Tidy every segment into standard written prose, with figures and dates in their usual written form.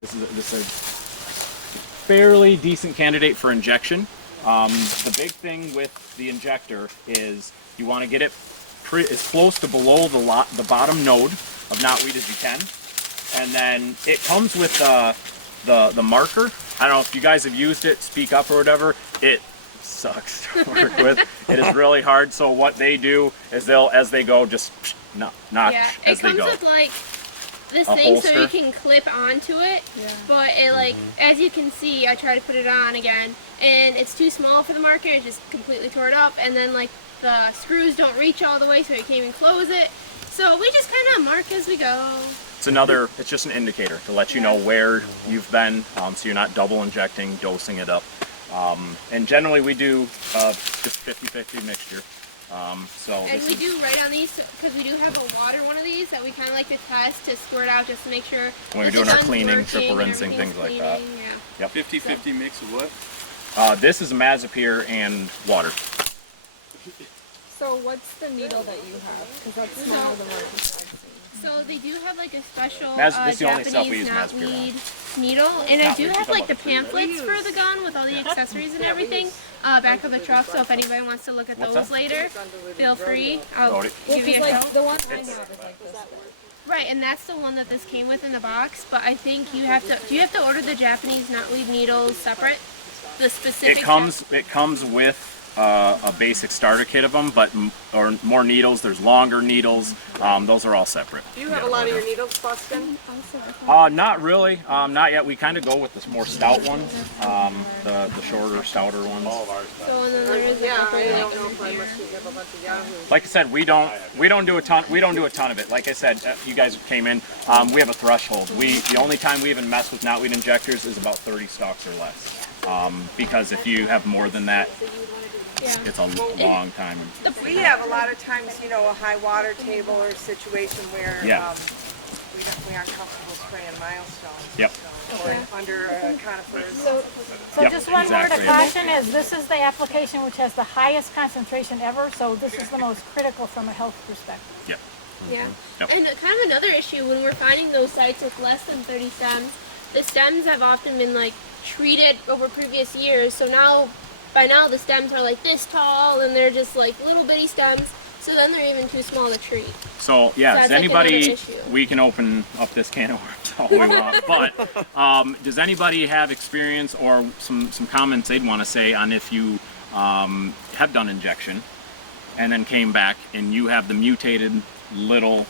This is a fairly decent candidate for injection. The big thing with the injector is you want to get it as close to below the bottom node of knotweed as you can, and then it comes with the marker. I don't know if you guys have used it, speak up or whatever. It sucks to work with. It is really hard. So what they do is they'll, as they go, just knock as they go. It comes with like this A thing holster. so you can clip onto it, but it like, as you can see, I tried to put it on again, and it's too small for the marker. It just completely tore it up, and then like the screws don't reach all the way, so you can't even close it. So we just kind of mark as we go. It's just an indicator to let you know where you've been, so you're not double injecting, dosing it up. And generally we do just 50-50 mixture. And we do right on these, because we do have a water one of these that we kind of like to test to squirt out just to make sure when we're doing our cleaning, triple rinsing, things like that. Yeah. Yep. 50-50 mix of what? This is Mazapir and water. So what's the needle that you have? Because that's smaller than what I've seen. So they do have like a special This is the only stuff we Japanese use Mazapir on. knotweed needle, and I do Knotweed. have like the pamphlets for the gun with all the accessories and everything back of the truck. So if anybody wants to look at What's those that? later, feel free. I'll Rodeo. give you a like show. the one I have is like this. Right, and that's the one that this came with in the box. But I think you have to. Do you have to order the Japanese knotweed needles separate? The specific. It comes with a basic starter kit of them, but or more needles. There's longer needles. Those are all separate. Do you have a lot of your needles busted? Not really. Not yet. We kind of go with the more stout ones, the shorter, stouter ones. So and then there is Yeah, I don't know if I must have a bunch of yahoos. Like I said, we don't do a ton. We don't do a ton of it. Like I said, you guys came in. We have a threshold. The only time we even mess with knotweed injectors is about 30 stalks or less. Because if you have more than that, it's a long time. We have a lot of times, you know, a high water table or situation where we aren't comfortable spraying milestones. Yep. Or under conifers. So Yep, just one word of exactly. caution is this is the application which has the highest concentration ever, so this is the most critical from a health perspective. Yep. Yeah. Yep. And kind of another issue when we're finding those sites with less than 30 stems, the stems have often been like treated over previous years. So now, by now, the stems are like this tall, and they're just like little bitty stems. So then they're even too small to treat. So yeah, So does that's like another anybody? issue. We can open up this can of worms all we want. But does anybody have experience or some comments they'd want to say on if you have done injection and then came back and you have the mutated little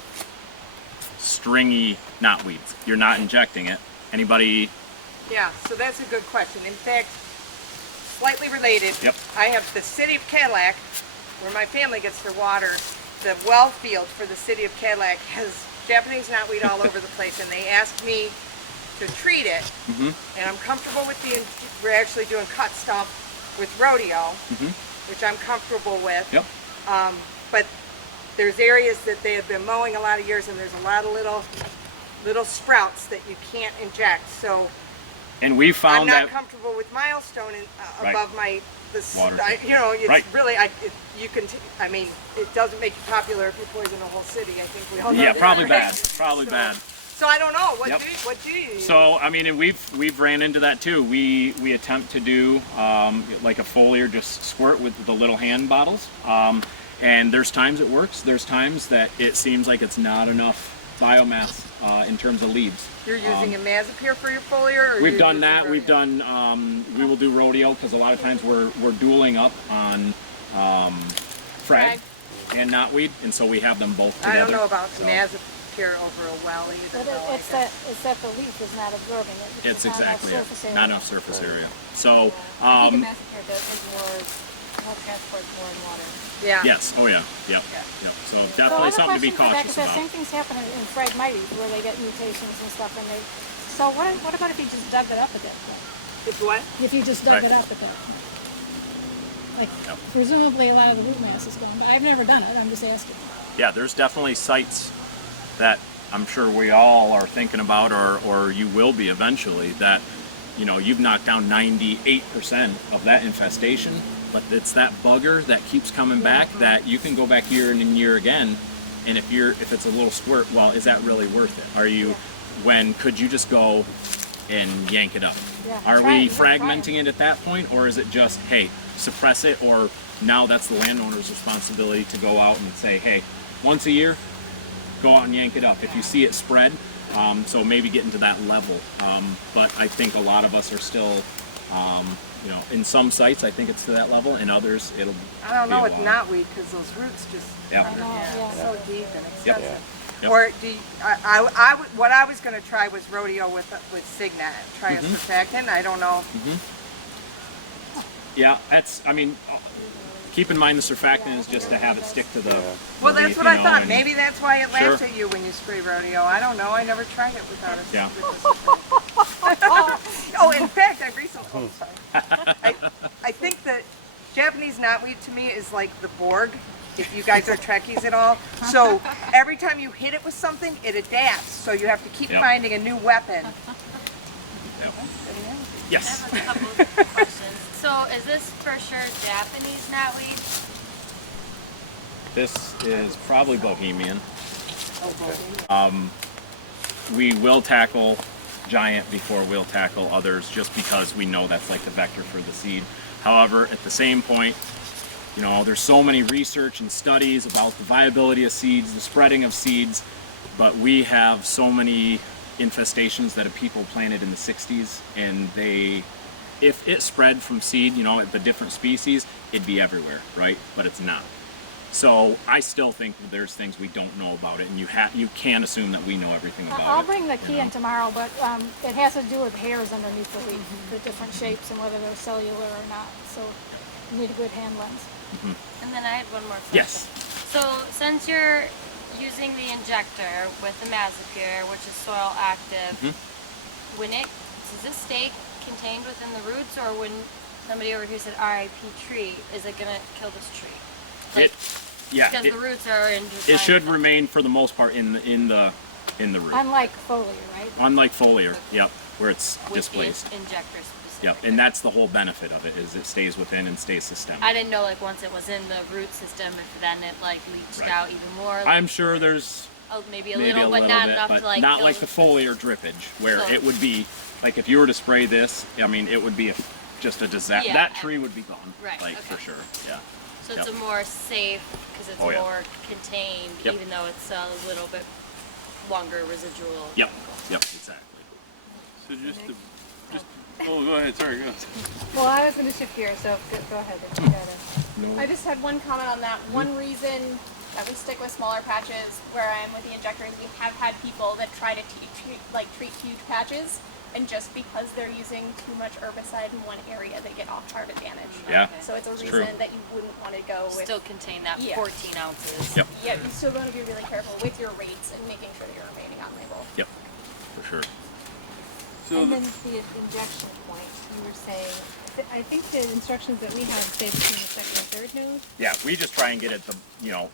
stringy knotweeds? You're not injecting it. Anybody? Yeah, so that's a good question. In fact, slightly related, Yep. I have the city of Cadillac, where my family gets their water. The well field for the city of Cadillac has Japanese knotweed all over the place, and they asked me to treat it. And I'm comfortable with we're actually doing cut stuff with rodeo, which I'm comfortable with. Yep. But there's areas that they have been mowing a lot of years, and there's a lot of little sprouts that you can't inject. So And we I'm found not that. comfortable with milestone Right. above Water. you know, it's Right. really, I mean, it doesn't make you popular if you poison a whole city. I think we all know Yeah, that, probably right? bad. Probably So- bad. So I don't know, what Yep. do you use? So I mean, and we've ran into that too. We attempt to do like a foliar, just squirt with the little hand bottles. And there's times it works. There's times that it seems like it's not enough biomass in terms of leaves. You're using a Mazapir for your foliar? Or We've you're done using that. rodeo? We've done. We will do rodeo because a lot of times we're dueling up on frag and knotweed, and so we have them both together. I don't know about So Mazapir over a well either. But though, it's that the leaf is not absorbing it. it's not enough exactly surface it. area. Not enough surface area. So I think a massacre does is more transport, more in water. Yeah. yes. Oh yeah. Yep. Yep. So definitely something to be cautious That about. same thing's happening in Phragmites where they get mutations and stuff, and they. So what about if you just dug it up at that point? It's what? If you just dug Right. it up at that point? Like, Yep. presumably a lot of the root mass is gone, but I've never done it, I'm just asking. Yeah, there's definitely sites that I'm sure we all are thinking about, or you will be eventually, that you've knocked down 98% of that infestation, but it's that bugger that keeps coming back that you can go back year and year again, and if it's a little squirt, well, is that really worth it? Are you? When could you just go and yank it up. Yeah, Are try we it, try it. fragmenting it at that point, or is it just, hey, suppress it, or now that's the landowner's responsibility to go out and say, hey, once a year, go out and yank it up if you see it spread. So maybe getting to that level. But I think a lot of us are still, you know, in some sites I think it's to that level, in others it'll I don't know be a with while. knotweed because those roots just Yep. I know, yeah. so deep and extensive. Yep. Or do you, what I was going to try was rodeo with Signet, try a surfactant. I don't know. Yeah, that's, I mean, keep in mind the surfactant is just to have it stick to the Well, the that's leaf, what you I know, thought. and- Maybe that's why it laughs Sure. at you when you spray rodeo. I don't know. I never tried it without a Yeah. with the surfactant. Oh, in fact, I recently. Oh, sorry. I think that Japanese knotweed to me is like the Borg. If you guys are Trekkies at all, so every time you hit it with something, it adapts. So you have to keep Yep. finding a new weapon. Yep. I Yes. have a couple of questions. So is this for sure Japanese knotweed? This is probably Bohemian. We will tackle giant before we'll tackle others, just because we know that's like the vector for the seed. However, at the same point, you know, there's so many research and studies about the viability of seeds, the spreading of seeds, but we have so many infestations that have people planted in the 60s, and if it spread from seed, you know, the different species, it'd be everywhere, right? But it's not. So I still think that there's things we don't know about it, and you can't assume that we know everything about it. I'll bring the you key know? in tomorrow, but it has to do with hairs underneath the leaf, the different shapes and whether they're cellular or not. So you need a good hand lens. And then I had one more question. Yes. So since you're using the injector with the Mazapure, which is soil active, does this stay contained within the roots, or when somebody over here said RIP tree, is it gonna kill this tree? Like, because the roots are in. It should remain for the most part in the root. Unlike foliar, right? Unlike foliar, yep, where it's with displaced. the injector specifically. Yep, and that's the whole benefit of it, is it stays within and stays systemic. I didn't know, like, once it was in the root system, if then it like leached Right. out even more. I'm sure there's maybe a maybe little, a but little not bit, enough but to like. not kill like the foliar drippage, where So- it would be, like if you were to spray this, I mean, it would be just a disaster. Yeah. That tree would be gone, Right, like okay. for sure, yeah. So it's Yep. a more safe because it's Oh, yeah. more contained, Yep. even though it's a little bit longer residual. Yep, yep, exactly. So oh, go ahead. Sorry, go ahead. Well, I was going to shift gears, so go ahead. If you got it. I just had one comment on that. One reason that we stick with smaller patches where I am with the injector is we have had people that try to treat huge patches, and just because they're using too much herbicide in one area, they get off-target damage. Yeah. So it's a It's reason true. that you wouldn't want to go with. Still contain that Yeah. 14 ounces. Yep, Yeah, you still want to be really careful with your rates and making sure that you're remaining on label. yep, for sure. So And then the injection point, you were saying, I think the instructions that we have say between the second and third node. Yeah, we just try and get it,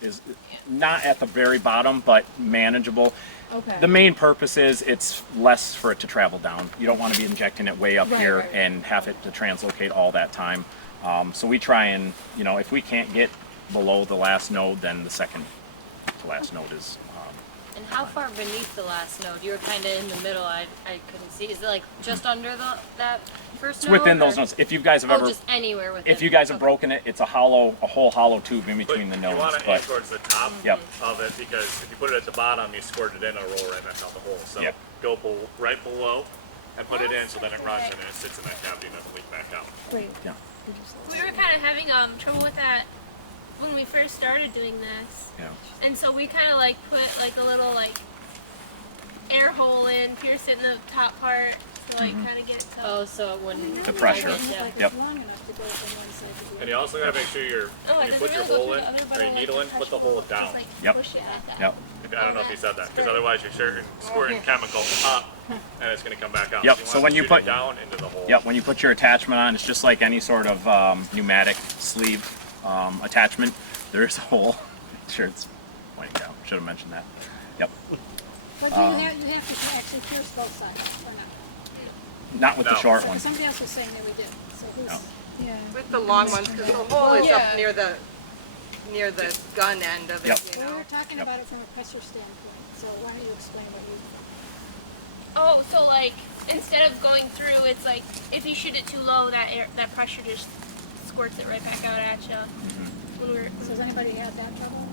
is not at the very bottom, but manageable. Okay. The main purpose is it's less for it to travel down. You don't want to be injecting it way up Right, here right, right. and have it to translocate all that time. So we try and, if we can't get below the last node, then the second to last node is. And how far beneath the last node? You were kind of in the middle. I couldn't see. Is it like just under that first It's node? within those or- nodes. If you guys have Oh, ever, just anywhere within. if you guys have Okay. broken it, it's a whole hollow tube in between the You nodes. want to aim But towards the top Yep. of it, because if you put it at the bottom, you squirt it in, it'll roll right back out the hole. So Yep. go right below and put it in, so then it runs and it sits in that cavity and doesn't leak back out. Wait. yeah, We were kind of having trouble with that when we first started doing this, yeah. and so we kind of like put like a little like air hole in, pierce it in the top part to like kind of get it to. Oh, so it wouldn't. The pressure. Yeah. Yep. Long enough to go from one side to the And you also got to make sure Oh, when it you put doesn't your really go hole through in, the other, but or I your like needle to in, touch put the it, hole just, down. like, Yep. push it like that. Yep. I don't know if you said that, because otherwise you're squirting chemical up and it's going to come back out. Yep, So, so you want when to you shoot put- it down into the hole. Yep, when you put your attachment on, it's just like any sort of pneumatic sleeve attachment. There is a hole. Sure, it's pointing down. Should have mentioned that. Yep. But you have to actually pierce both sides, or not? Not with the No. short So one. somebody else was saying that we did. So who's? No. Yeah. With the long ones, because the hole is Yeah. up near the gun end of it. Yep. You Well, we know. were talking about it from a pressure standpoint. So why don't you explain what you? Oh, so like instead of going through, it's like if you shoot it too low, that pressure just squirts it right back out at you. So has anybody had that trouble?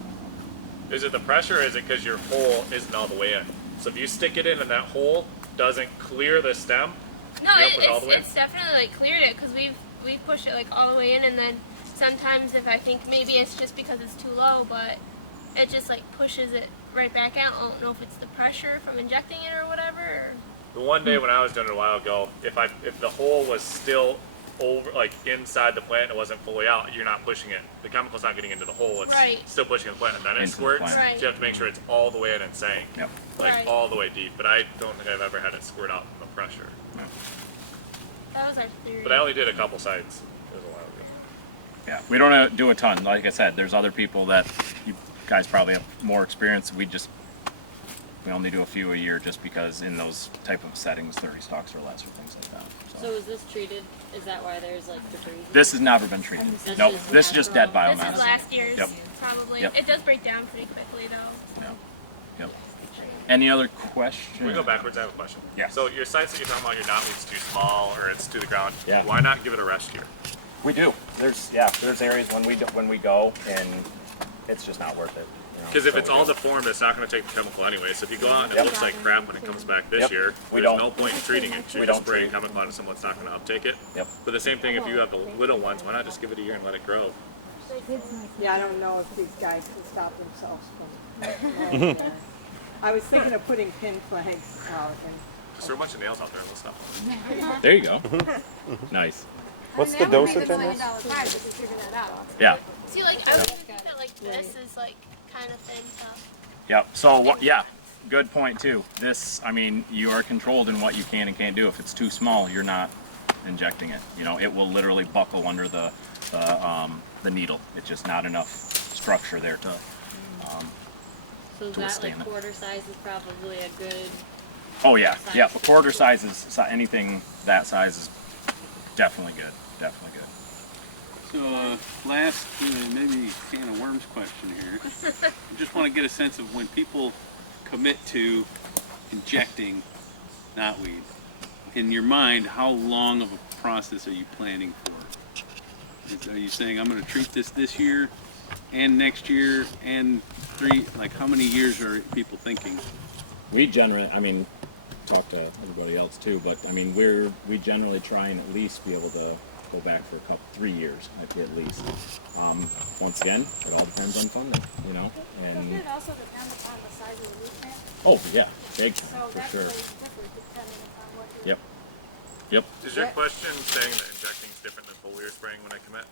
Is it the pressure, or is it because your hole isn't all the way in? So if you stick it in and that hole doesn't clear the stem, No, you don't push all the way in? it's definitely like cleared it because we've pushed it like all the way in, and then sometimes if I think maybe it's just because it's too low, but it just like pushes it right back out. I don't know if it's the pressure from injecting it or whatever. Or... The one day when I was doing it a while ago, if the hole was still over, like inside the plant, and it wasn't fully out, you're not pushing it. The chemical's not getting into the hole. It's Right. still pushing the plant, and then it Into the squirts. plant. Right. So you have to make sure it's all the way in and sank, Yep. like Right. all the way deep. But I don't think I've ever had it squirt out from the pressure. That was our theory. But I only did a couple sites. It was a while ago. Yeah, we don't do a ton. Like I said, there's other people that you guys probably have more experience. We only do a few a year just because in those type of settings, 30 stalks or less or things like that. So is this treated? Is that why there's like debris? This has never been treated. That's Nope, just this is just dead natural. biomass. This is last year's, Yep. probably. Yep. It does break down pretty quickly though. Yep. Yep. Any other questions? Can we go backwards? I have a question. Yeah. So your sites that you're talking about, your knotweed's too small or it's to the ground. Yeah. Why not give it a rest year? We do. There's areas when we go and it's just not worth it. Because if it's all deformed, it's not going to take the chemical anyway. So if you go out and it Yep. looks like crap when it comes back this Yep. year, We there's don't. no point in treating it. We You're don't just spraying treat. chemical on someone that's not going to uptake it. Yep. But the same thing, if you have the little ones, why not just give it a year and let it grow? Yeah, I don't know if these guys can stop themselves from. I was thinking of putting pin flags out and. Just throw a bunch of nails out there and let's stop. There you go. Nice. What's the dosage on this? Yeah. See, like I would think that like this is like kind of thin stuff. Yep. So yeah, good point too. This, I mean, you are controlled in what you can and can't do. If it's too small, you're not injecting it. You know, it will literally buckle under the needle. It's just not enough structure there to. So is to that withstand like it. quarter size is probably a good. Oh yeah, yeah. A quarter size is anything that size is definitely good. Definitely good. So, last, maybe can of worms question here. I just want to get a sense of when people commit to injecting knotweed, in your mind, how long of a process are you planning for? Are you saying, I'm going to treat this year and next year and like how many years are people thinking? We generally, I mean, talk to everybody else too, but I mean, we generally try and at least be able to go back for 3 years, at least. Once again, it all depends on funding, you know. And Doesn't it also depend upon the size of the root plant? oh yeah, big time, So for that sure. plays different depending upon what you're. Yep. Yep. Is your question saying that injecting is different than foliar spraying when I commit?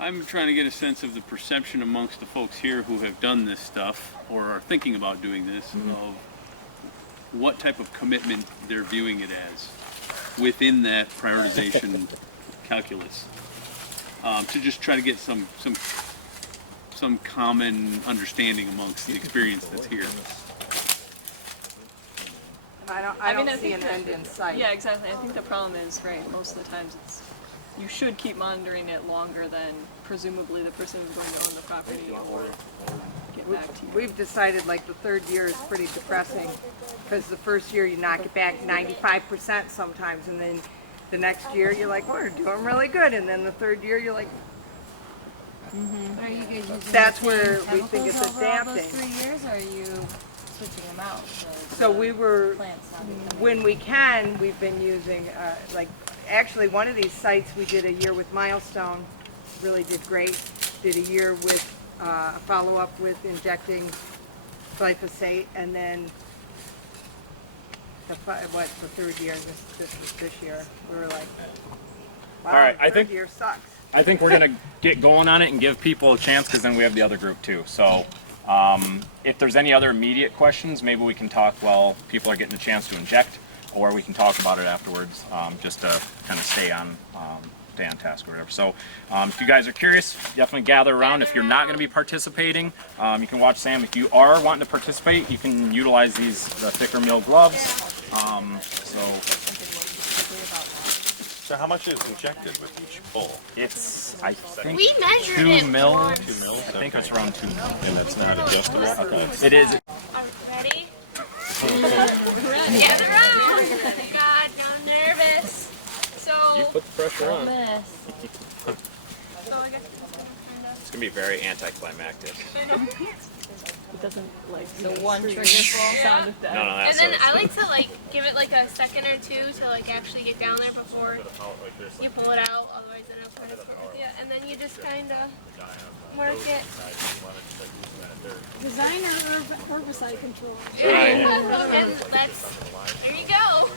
I'm trying to get a sense of the perception amongst the folks here who have done this stuff or are thinking about doing this of what type of commitment they're viewing it as within that prioritization calculus. To just try to get some common understanding amongst the experience that's here. I mean, don't I see an think end in sight. Yeah, exactly. I think the problem is, right, most of the times you should keep monitoring it longer than presumably the person who's going to own the property or get back to you. We've decided like the third year is pretty depressing because the first year you knock it back 95% sometimes, and then the next year you're like, we're doing really good, and then the third year you're like, Are you guys using That's the same where we think chemicals it's over all those adapting. 3 years, or are you switching them out? so we were, Plants not becoming. when we can, we've been using, like, actually one of these sites we did a year with Milestone, really did great. Did a year with, a follow-up with injecting glyphosate, and then the third year, this year, we were like, wow, All right, the third year sucks. I think we're gonna get going on it and give people a chance because then we have the other group too. So if there's any other immediate questions, maybe we can talk while people are getting a chance to inject, or we can talk about it afterwards, just to kind of stay on task or whatever. So if you guys are curious, definitely gather around. If you're not going to be participating, you can watch Sam. If you are wanting to participate, you can utilize the thicker mill gloves. So how much is injected with each pull? It's, I think, We measured 2 it mil. once. 2 mils? I think it's around 2 mil. And that's not adjustable? Okay. It is. Ready? Gather around. God, You put the pressure on. So I guess It's gonna be very anticlimactic. It doesn't like The one trigger sound of death. No, no, that's And then what I like to like give it like a second or two to like actually get down there before you pull it out. Otherwise, it'll kind of yeah. And then you just kind of work it. Designer herbicide control. Right. And that's there you go.